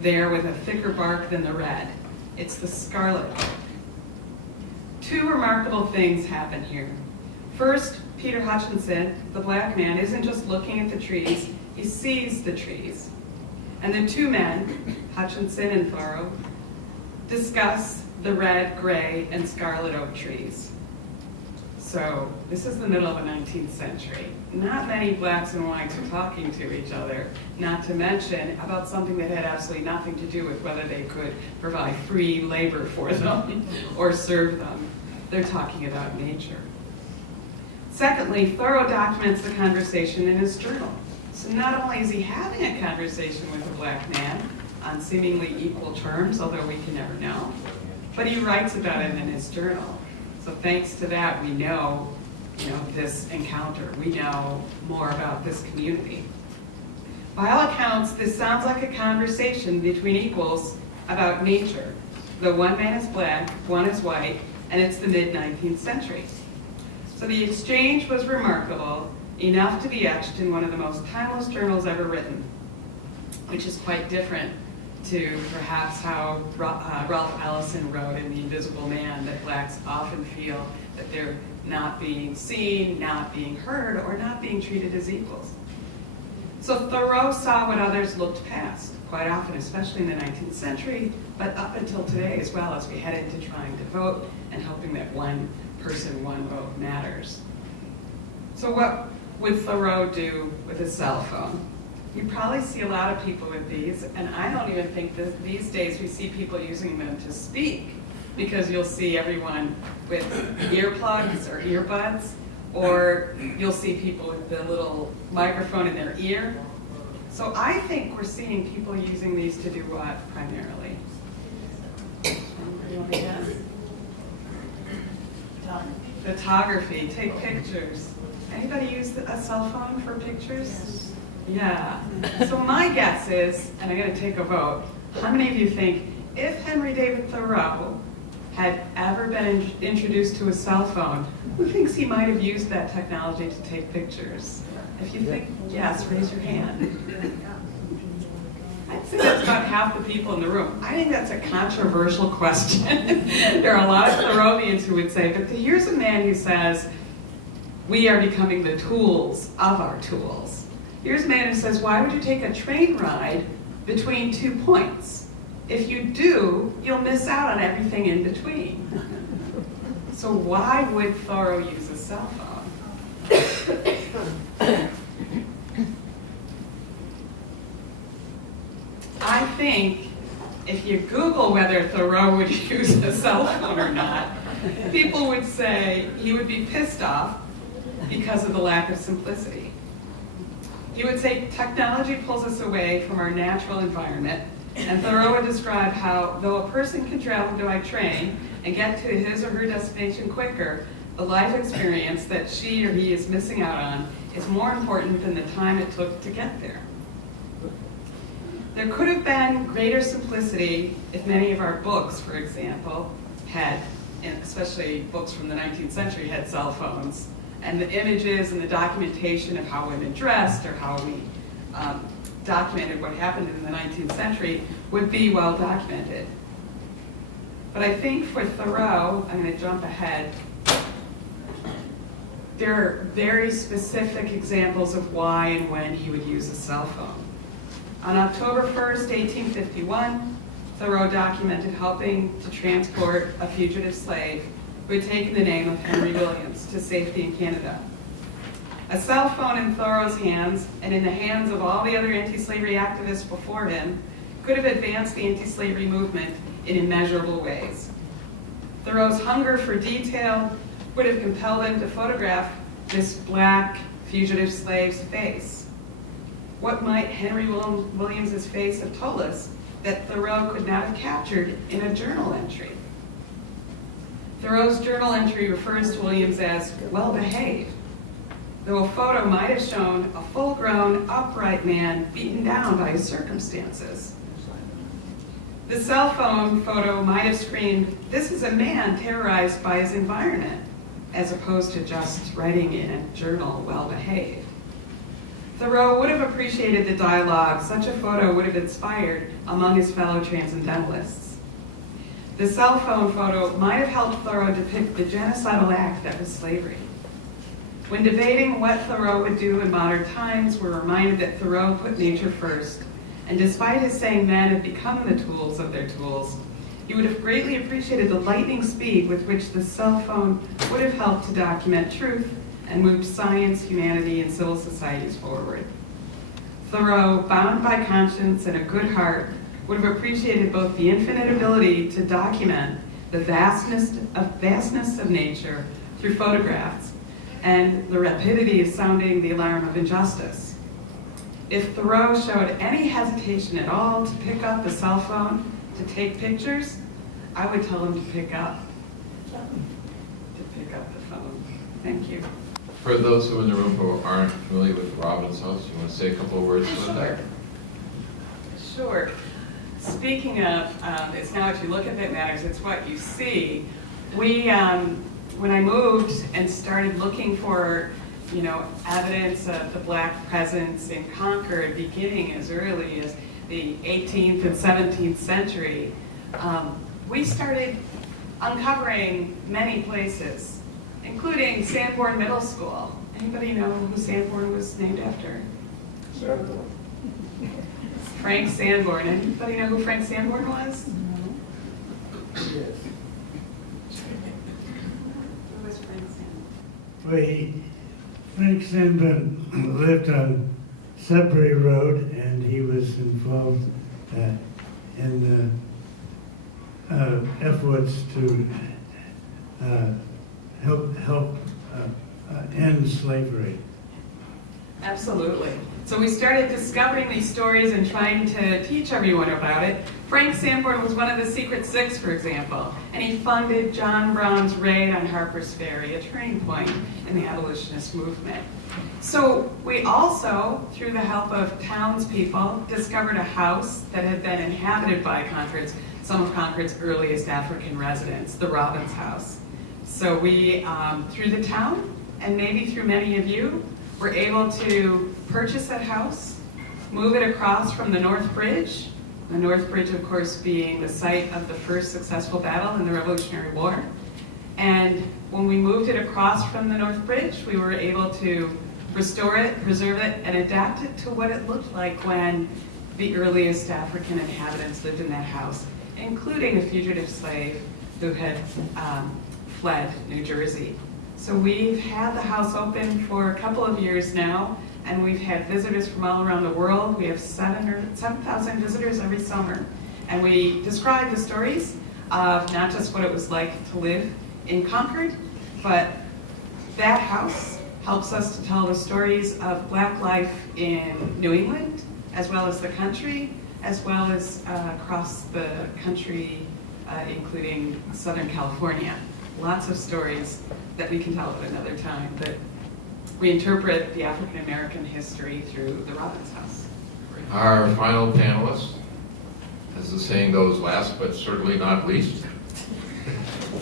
there with a thicker bark than the red. It's the scarlet oak. Two remarkable things happen here. First, Peter Hutchinson, the black man, isn't just looking at the trees, he sees the trees. And the two men, Hutchinson and Thoreau, discuss the red, gray, and scarlet oak trees. So this is the middle of the 19th century. Not many blacks and whites are talking to each other, not to mention about something that had absolutely nothing to do with whether they could provide free labor for them or serve them. They're talking about nature. Secondly, Thoreau documents the conversation in his journal. So not only is he having a conversation with a black man on seemingly equal terms, although we can never know, but he writes about it in his journal. So thanks to that, we know, this encounter. We know more about this community. By all accounts, this sounds like a conversation between equals about nature. though one man is black, one is white, and it's the mid-19th century. So the exchange was remarkable, enough to be etched in one of the most timeless journals ever written, which is quite different to perhaps how Ralph Ellison wrote in The Invisible Man, that blacks often feel that they're not being seen, not being heard, or not being treated as equals. So Thoreau saw what others looked past, quite often, especially in the 19th century, but up until today as well, as we head into trying to vote and hoping that one person, one vote matters. So what would Thoreau do with a cell phone? You probably see a lot of people with these, and I don't even think that these days we see people using them to speak, because you'll see everyone with earplugs or earbuds, or you'll see people with the little microphone in their ear. So I think we're seeing people using these to do what, primarily? Anybody want to guess? Photography, take pictures. Anybody use a cell phone for pictures? Yeah. So my guess is, and I'm going to take a vote, how many of you think if Henry David Thoreau had ever been introduced to a cell phone, who thinks he might have used that technology to take pictures? If you think yes, raise your hand. I'd say that's about half the people in the room. I think that's a controversial question. There are a lot of Thoreauvians who would say, but here's a man who says, we are becoming the tools of our tools. Here's a man who says, why would you take a train ride between 2 points? If you do, you'll miss out on everything in between. So why would Thoreau use a cell phone? I think if you Google whether Thoreau would use a cell phone or not, people would say he would be pissed off because of the lack of simplicity. He would say technology pulls us away from our natural environment, and Thoreau would describe how, though a person can travel by train and get to his or her destination quicker, the life experience that she or he is missing out on is more important than the time it took to get there. There could have been greater simplicity if many of our books, for example, had, and especially books from the 19th century, had cell phones, and the images and the documentation of how women dressed or how we documented what happened in the 19th century would be well documented. But I think for Thoreau, I'm going to jump ahead, there are very specific examples of why and when he would use a cell phone. On October 1st, 1851, Thoreau documented helping to transport a fugitive slave who had taken the name of Henry Williams to safety in Canada. A cell phone in Thoreau's hands, and in the hands of all the other anti-slavery activists before him, could have advanced the anti-slavery movement in immeasurable ways. Thoreau's hunger for detail would have compelled him to photograph this black fugitive slave's face. What might Henry Williams's face have told us that Thoreau could not have captured in a journal entry? Thoreau's journal entry refers to Williams as well-behaved, though a photo might have shown a full-grown, upright man beaten down by his circumstances. The cell phone photo might have screamed, "This is a man terrorized by his environment," as opposed to just writing in a journal, well-behaved. Thoreau would have appreciated the dialogue such a photo would have inspired among his fellow transcendentalists. The cell phone photo might have helped Thoreau depict the genocidal act that was slavery. When debating what Thoreau would do in modern times, we're reminded that Thoreau put nature first, and despite his saying men have become the tools of their tools, he would have greatly appreciated the lightning speed with which the cell phone would have helped to document truth and moved science, humanity, and civil societies forward. Thoreau, bound by conscience and a good heart, would have appreciated both the infinite ability to document the vastness of nature through photographs and the rapidity of sounding the alarm of injustice. If Thoreau showed any hesitation at all to pick up a cell phone to take pictures, I would tell him to pick up the phone. Thank you. For those who are in the room who aren't familiar with Robin's house, you want to say a couple of words about that? Sure. speaking of, it's not what you look at that matters, it's what you see. We, when I moved and started looking for, evidence of the Black presence in Concord, beginning as early as the 18th and 17th century, we started uncovering many places, including Sanborn Middle School. Anybody know who Sanborn was named after? Frank Sanborn. Anybody know who Frank Sanborn was? Yes. Who was Frank Sanborn? Well, Frank Sanborn lived on Sudbury Road, and he was involved in efforts to help end slavery. Absolutely. So we started discovering these stories and trying to teach everyone about it. Frank Sanborn was one of the Secret Six, for example, and he funded John Brown's raid on Harper's Ferry, a turning point in the abolitionist movement. So we also, through the help of townspeople, discovered a house that had been inhabited by some of Concord's earliest African residents, the Robbins House. So we, through the town, and maybe through many of you, were able to purchase that house, move it across from the North Bridge, the North Bridge, of course, being the site of the first successful battle in the Revolutionary War. And when we moved it across from the North Bridge, we were able to restore it, preserve it, and adapt it to what it looked like when the earliest African inhabitants lived in that house, including a fugitive slave who had fled New Jersey. So we've had the house open for a couple of years now, and we've had visitors from all around the world. We have 7,000 visitors every summer. And we describe the stories of not just what it was like to live in Concord, but that house helps us to tell the stories of Black life in New England, as well as the country, as well as across the country, including Southern California. Lots of stories that we can tell at another time, but we interpret the African American history through the Robbins House. Our final panelist, as the saying goes, last but certainly not least.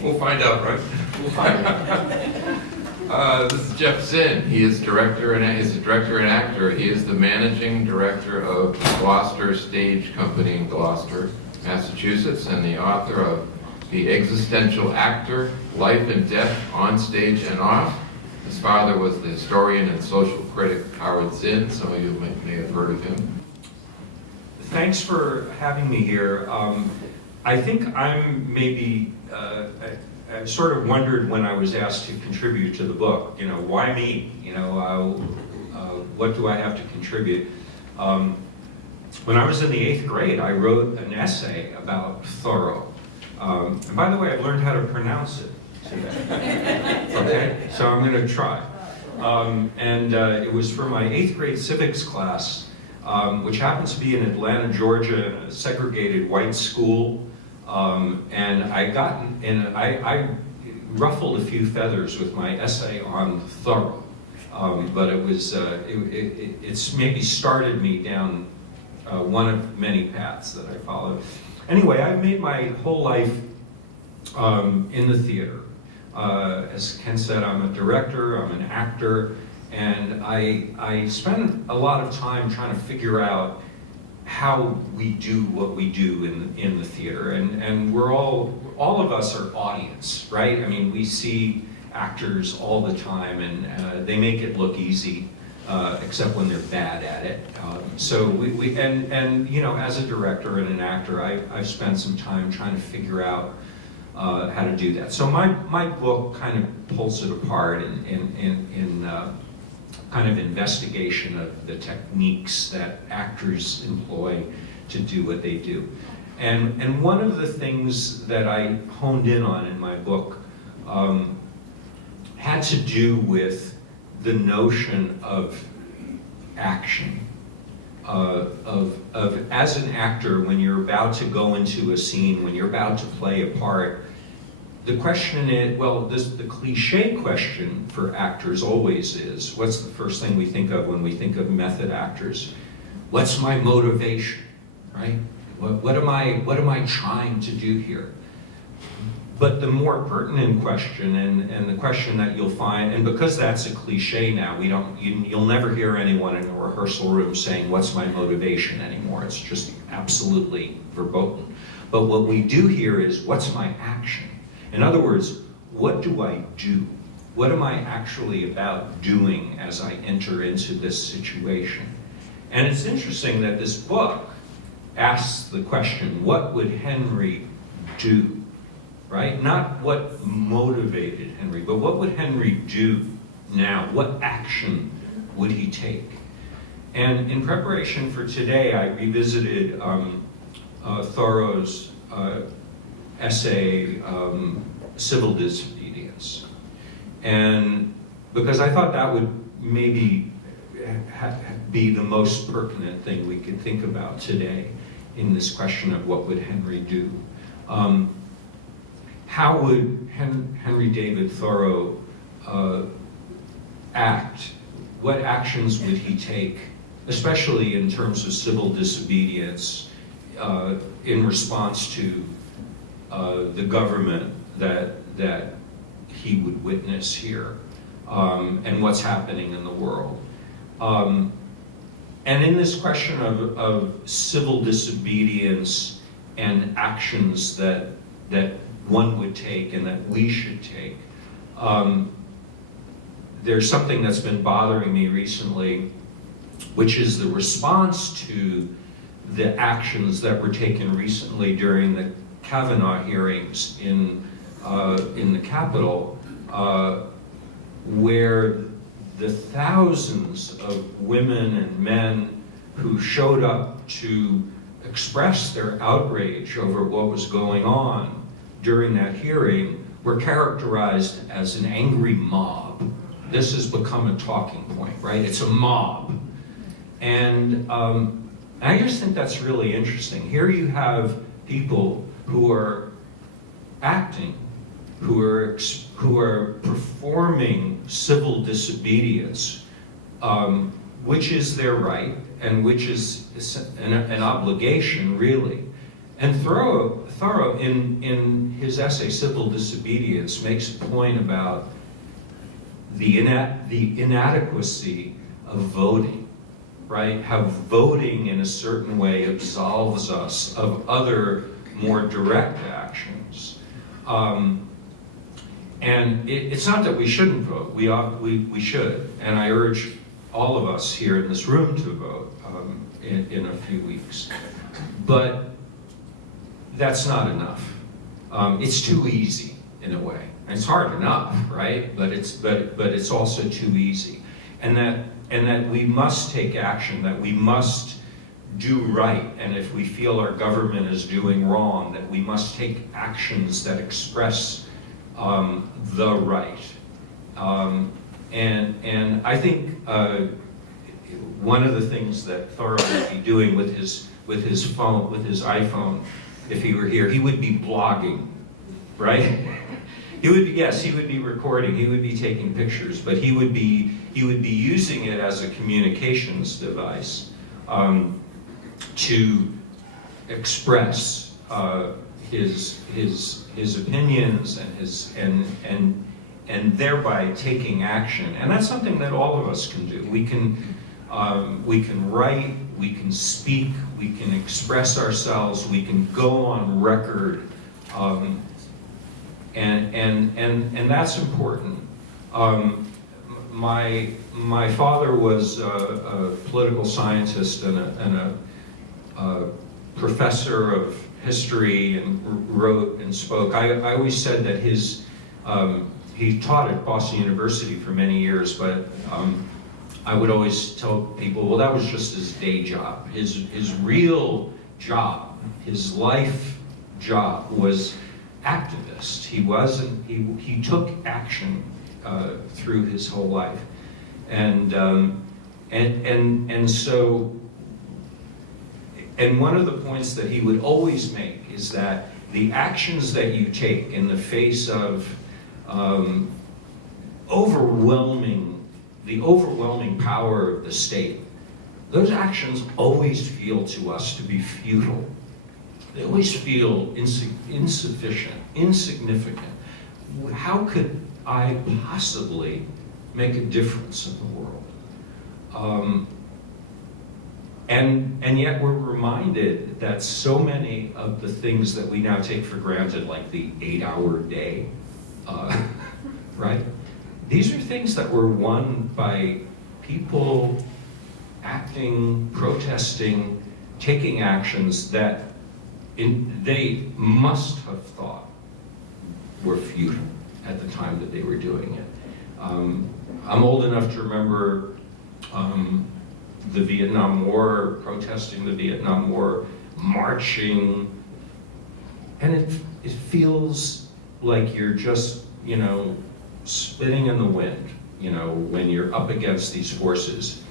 We'll find out, right? We'll find out. This is Jeff Zinn. He is director and actor. He is the managing director of Gloucester Stage Company in Gloucester, Massachusetts, and the author of The Existential Actor, Life and Death on Stage and Off. His father was the historian and social critic Howard Zinn. Some of you may have heard of him. Thanks for having me here. I think I'm maybe, I sort of wondered when I was asked to contribute to the book, why me? What do I have to contribute? When I was in the 8th grade, I wrote an essay about Thoreau. And by the way, I learned how to pronounce it today. Okay, so I'm going to try. It was for my 8th grade civics class, which happens to be in Atlanta, Georgia, a segregated white school. And I ruffled a few feathers with my essay on Thoreau. But it was it's maybe started me down one of many paths that I followed. Anyway, I've made my whole life in the theater. As Ken said, I'm a director, I'm an actor, and I spend a lot of time trying to figure out how we do what we do in the theater. And we're all of us are audience, right? I mean, we see actors all the time, and they make it look easy. Except when they're bad at it. So as a director and an actor, I've spent some time trying to figure out how to do that. So my book kind of pulls it apart in kind of investigation of the techniques that actors employ to do what they do. And one of the things that I honed in on in my book had to do with the notion of action, of as an actor, when you're about to go into a scene, when you're about to play a part, the question is, the cliche question for actors always is, what's the first thing we think of when we think of method actors? What's my motivation, right? What am I trying to do here? But the more pertinent question, and the question that you'll find, and because that's a cliche now, you'll never hear anyone in a rehearsal room saying, "What's my motivation?" anymore. It's just absolutely verboten. But what we do here is, "What's my action?" In other words, what do I do? What am I actually about doing as I enter into this situation? And it's interesting that this book asks the question, what would Henry do? Right? Not what motivated Henry, but what would Henry do now? What action would he take? And in preparation for today, I revisited Thoreau's essay, Civil Disobedience. And because I thought that would maybe be the most pertinent thing we could think about today in this question of what would Henry do. How would Henry David Thoreau act? What actions would he take, especially in terms of civil disobedience, in response to the government that he would witness here, and what's happening in the world? And in this question of civil disobedience and actions that one would take and that we should take, there's something that's been bothering me recently, which is the response to the actions that were taken recently during the Kavanaugh hearings in the Capitol, where the thousands of women and men who showed up to express their outrage over what was going on during that hearing were characterized as an angry mob. This has become a talking point, right? It's a mob. And I just think that's really interesting. Here you have people who are acting, who are performing civil disobedience, which is their right and which is an obligation, really. And Thoreau in his essay, Civil Disobedience, makes a point about the inadequacy of voting, right? How voting in a certain way absolves us of other more direct actions. And it's not that we shouldn't vote. We should. And I urge all of us here in this room to vote in a few weeks. But that's not enough. It's too easy in a way. And it's hard enough, right? But it's also too easy. And that we must take action, that we must do right, and if we feel our government is doing wrong, that we must take actions that express the right. And I think one of the things that Thoreau would be doing with his phone, with his iPhone, if he were here, he would be blogging, right? He would be recording, he would be taking pictures, but he would be using it as a communications device to express his opinions and thereby taking action. And that's something that all of us can do. We can write, we can speak, we can express ourselves, we can go on record, and that's important. My father was a political scientist and a professor of history, and wrote and spoke. I always said that he taught at Boston University for many years, but I would always tell people, well, that was just his day job. His real job, his life job was activist. He took action through his whole life. And so, and one of the points that he would always make is that the actions that you take in the face of the overwhelming power of the state, those actions always feel to us to be futile. they always feel insufficient, insignificant. How could I possibly make a difference in the world? And yet we're reminded that so many of the things that we now take for granted, like the 8-hour day, right? These are things that were won by people acting, protesting, taking actions that they must have thought were futile at the time that they were doing it. I'm old enough to remember the Vietnam War, protesting the Vietnam War, marching, and it feels like you're just, spinning in the wind, when you're up against these forces.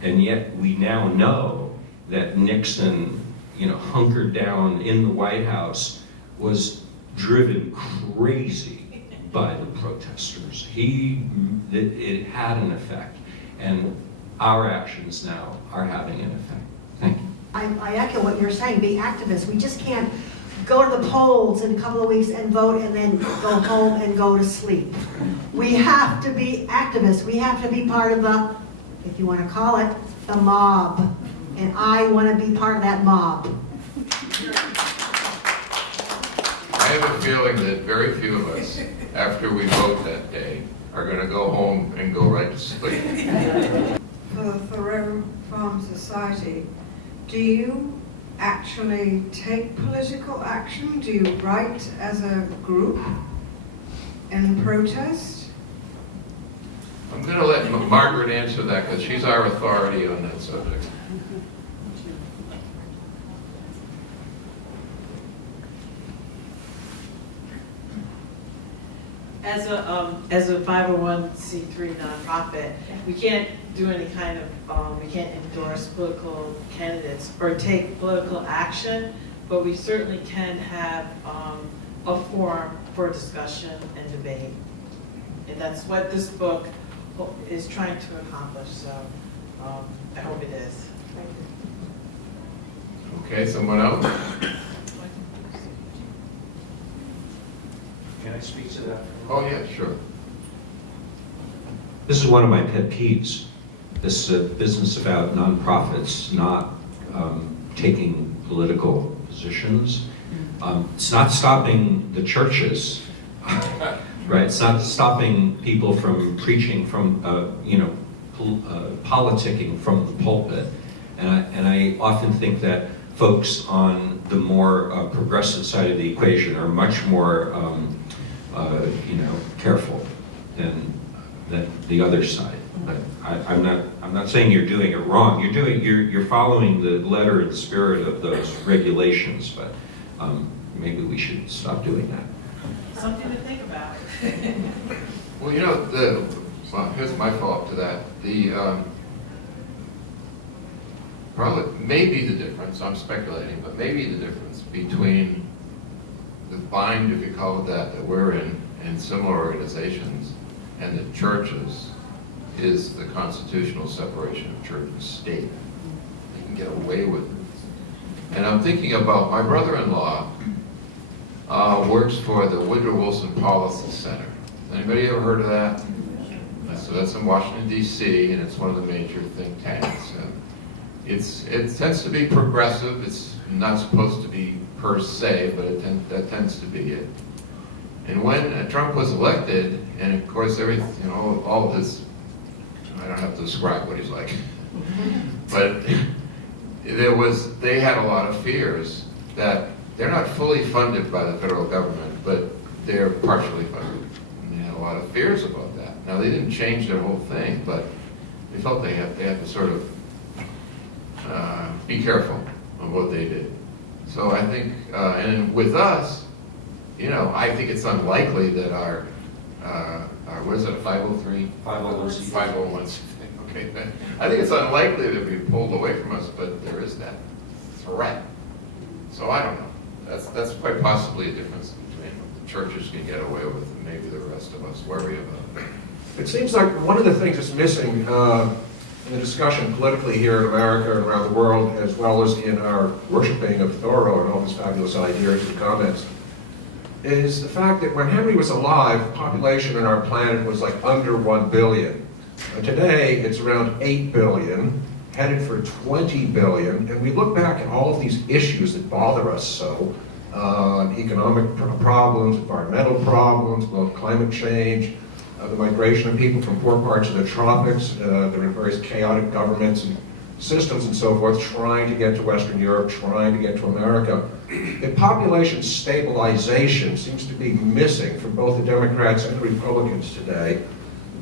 And yet we now know that Nixon, hunkered down in the White House, was driven crazy by the protesters. It had an effect, and our actions now are having an effect. Thank you. I echo what you're saying, be activists. We just can't go to the polls in a couple of weeks and vote and then go home and go to sleep. We have to be activists. We have to be part of the, if you want to call it, the mob. And I want to be part of that mob. I have a feeling that very few of us, after we vote that day, are going to go home and go right to sleep. For the Thoreau Farm Society, do you actually take political action? Do you write as a group in protest? I'm going to let Margaret answer that because she's our authority on that subject. As a 501c3 nonprofit, we can't do any kind of, we can't endorse political candidates or take political action, but we certainly can have a forum for discussion and debate. And that's what this book is trying to accomplish, so I hope it is. Okay, someone else? Can I speak to that? Oh, yeah, sure. This is one of my pet peeves, this business about nonprofits not taking political positions. It's not stopping the churches, right? It's not stopping people from preaching from, politicking from the pulpit. And I often think that folks on the more progressive side of the equation are much more careful than the other side. But I'm not saying you're doing it wrong. You're following the letter and spirit of those regulations, but maybe we should stop doing that. Something to think about. Well, here's my follow-up to that. Probably, maybe the difference, I'm speculating, but maybe the difference between the bind, if you call it that we're in, and similar organizations, and the churches, is the constitutional separation of church and state. They can get away with it. And I'm thinking about my brother-in-law works for the Woodrow Wilson Policy Center. Anybody ever heard of that? So that's in Washington, D.C., and it's one of the major think tanks. And it tends to be progressive. It's not supposed to be per se, but that tends to be it. And when Trump was elected, and of course all of his, I don't have to describe what he's like, but they had a lot of fears that they're not fully funded by the federal government, but they're partially funded. And they had a lot of fears about that. Now they didn't change their whole thing, but they felt they had to sort of be careful on what they did. So I think, and with us, I think it's unlikely that our what is it, a 503? 501. Okay, I think it's unlikely that we pulled away from us, but there is that threat. So I don't know. That's quite possibly a difference between what the churches can get away with and maybe the rest of us worry about. It seems like one of the things that's missing in the discussion politically here in America and around the world, as well as in our worshiping of Thoreau and all his fabulous ideas and comments, is the fact that when Henry was alive, population on our planet was like under 1 billion. Today, it's around 8 billion, headed for 20 billion, and we look back at all of these issues that bother us so, economic problems, environmental problems, climate change, the migration of people from poor parts of the tropics, there are various chaotic governments and systems and so forth trying to get to Western Europe, trying to get to America. The population stabilization seems to be missing from both the Democrats and the Republicans today.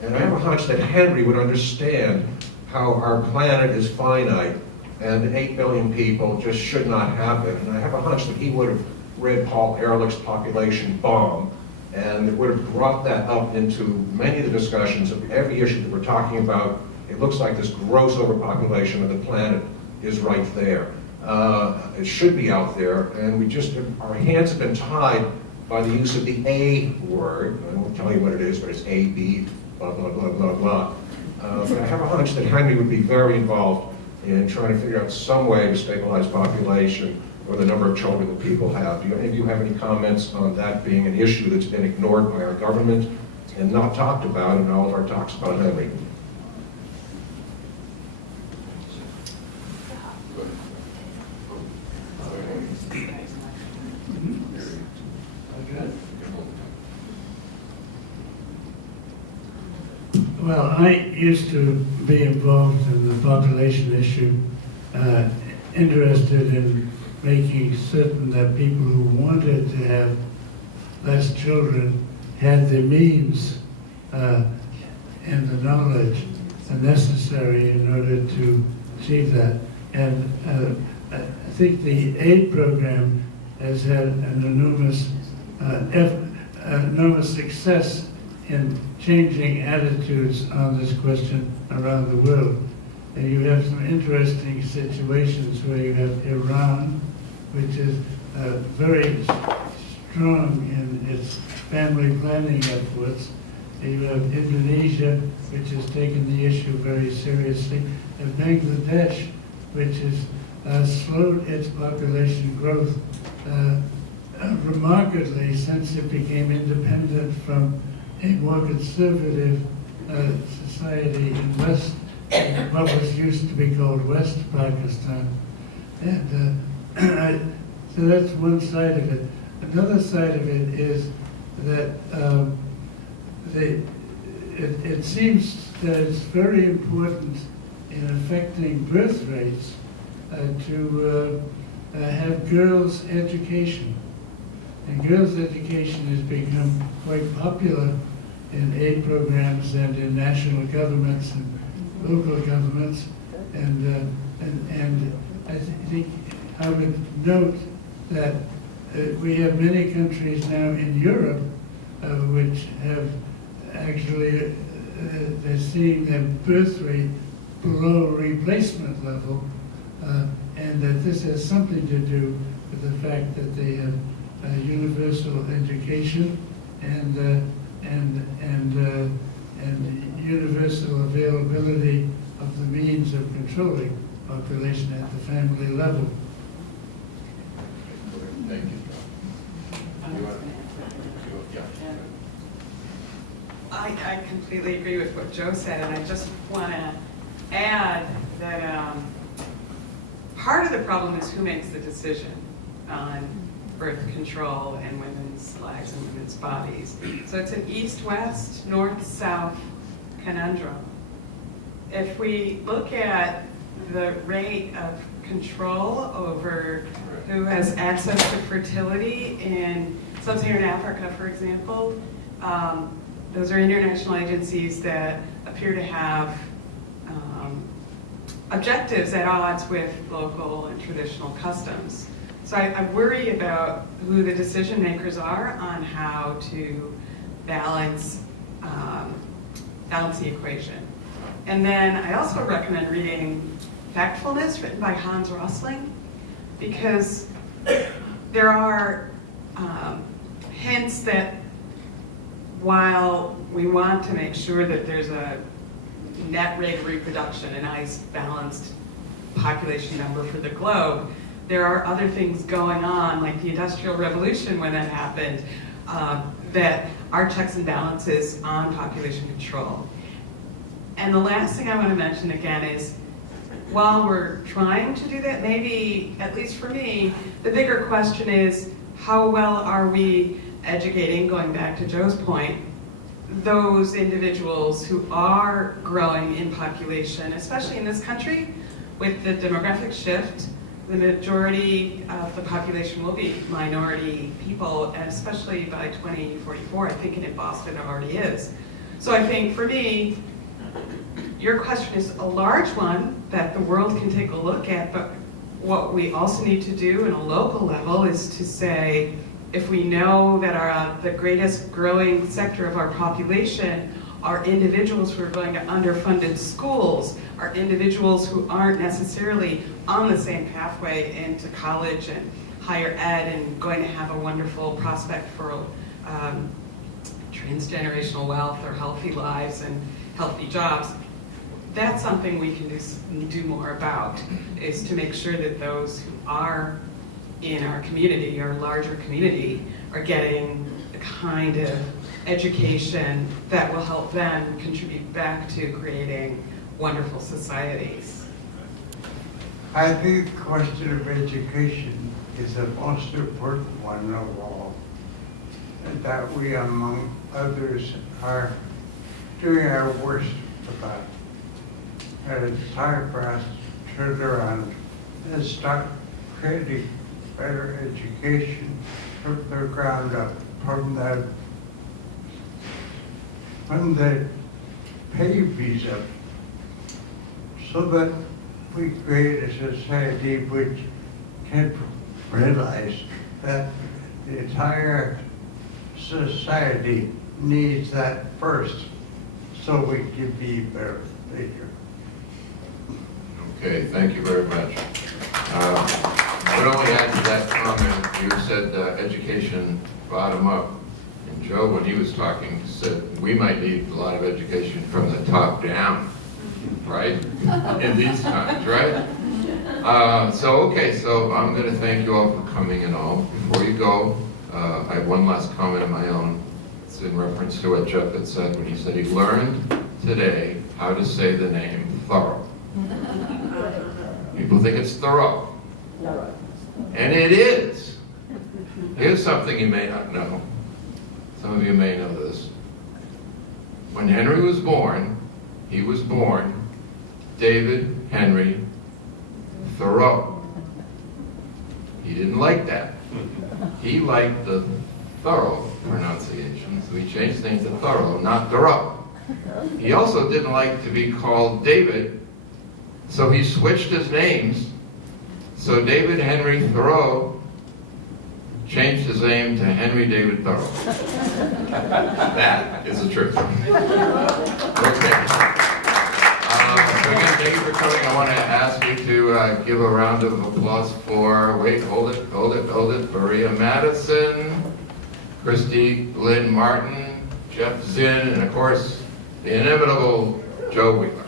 And I have a hunch that Henry would understand how our planet is finite and 8 billion people just should not happen. And I have a hunch that he would have read Paul Ehrlich's Population Bomb, and it would have brought that up into many of the discussions of every issue that we're talking about. It looks like this gross overpopulation of the planet is right there. It should be out there, and we just, our hands have been tied by the use of the A word. I won't tell you what it is, but it's A, B, blah, blah, blah, blah, blah. But I have a hunch that Henry would be very involved in trying to figure out some way to stabilize population or the number of children that people have. Do any of you have any comments on that being an issue that's been ignored by our government and not talked about in all of our talks about Henry? Well, I used to be involved in the population issue, interested in making certain that people who wanted to have less children had the means and the knowledge necessary in order to achieve that. And I think the aid program has had an enormous success in changing attitudes on this question around the world. And you have some interesting situations where you have Iran, which is very strong in its family planning efforts. And you have Indonesia, which has taken the issue very seriously, and Bangladesh, which has slowed its population growth remarkably since it became independent from a more conservative society in what was used to be called West Pakistan. And so that's one side of it. Another side of it is that it seems that it's very important in affecting birth rates to have girls' education. And girls' education has become quite popular in aid programs and in national governments and local governments. And I think I would note that we have many countries now in Europe which have actually, they're seeing their birth rate below replacement level, and that this has something to do with the fact that they have universal education and universal availability of the means of controlling population at the family level. Thank you. I completely agree with what Joe said, and I just want to add that part of the problem is who makes the decision on birth control and women's lives and women's bodies. So it's an east-west, north-south conundrum. If we look at the rate of control over who has access to fertility in sub-Saharan Africa, for example, those are international agencies that appear to have objectives at odds with local and traditional customs. So I worry about who the decision makers are on how to balance the equation. And then I also recommend reading Factfulness, written by Hans Rosling, because there are hints that while we want to make sure that there's a net rate of reproduction, a nice balanced population number for the globe. There are other things going on, like the Industrial Revolution when that happened, that are checks and balances on population control. And the last thing I want to mention again is, while we're trying to do that, maybe, at least for me, the bigger question is, how well are we educating, going back to Joe's point, those individuals who are growing in population, especially in this country, with the demographic shift. The majority of the population will be minority people, and especially by 2044, I think, and in Boston it already is. So I think for me, your question is a large one that the world can take a look at, but what we also need to do in a local level is to say, if we know that the greatest growing sector of our population are individuals who are going to underfunded schools, are individuals who aren't necessarily on the same pathway into college and higher ed and going to have a wonderful prospect for transgenerational wealth or healthy lives and healthy jobs, that's something we can do more about, is to make sure that those who are in our community, our larger community, are getting the kind of education that will help them contribute back to creating wonderful societies. I think the question of education is the most important one of all, and that we, among others, are doing our worst about. And it's time for us to turn around and start creating better education from the ground up, from the babies up, so that we create a society which can realize that the entire society needs that first, so we can be better later. Okay, thank you very much. I would only add to that comment, you said education bottom up. And Joe, when he was talking, said we might need a lot of education from the top down, right? In these times, right? So I'm going to thank you all for coming and all. Before you go, I have one last comment of my own. It's in reference to what Jeff had said when he said he learned today how to say the name Thorough. People think it's Thoreau. And it is. Here's something you may not know. Some of you may know this. When Henry was born, he was born David Henry Thoreau. He didn't like that. He liked the thorough pronunciation, so he changed things to Thoreau, not Thoreau. He also didn't like to be called David, so he switched his names. So David Henry Thoreau changed his name to Henry David Thoreau. That is the truth. Okay. So again, thank you for coming. I want to ask you to give a round of applause for, Maria Madison, Christy Lynn Martin, Jeff Zinn, and of course, the inimitable Joe Wheeler.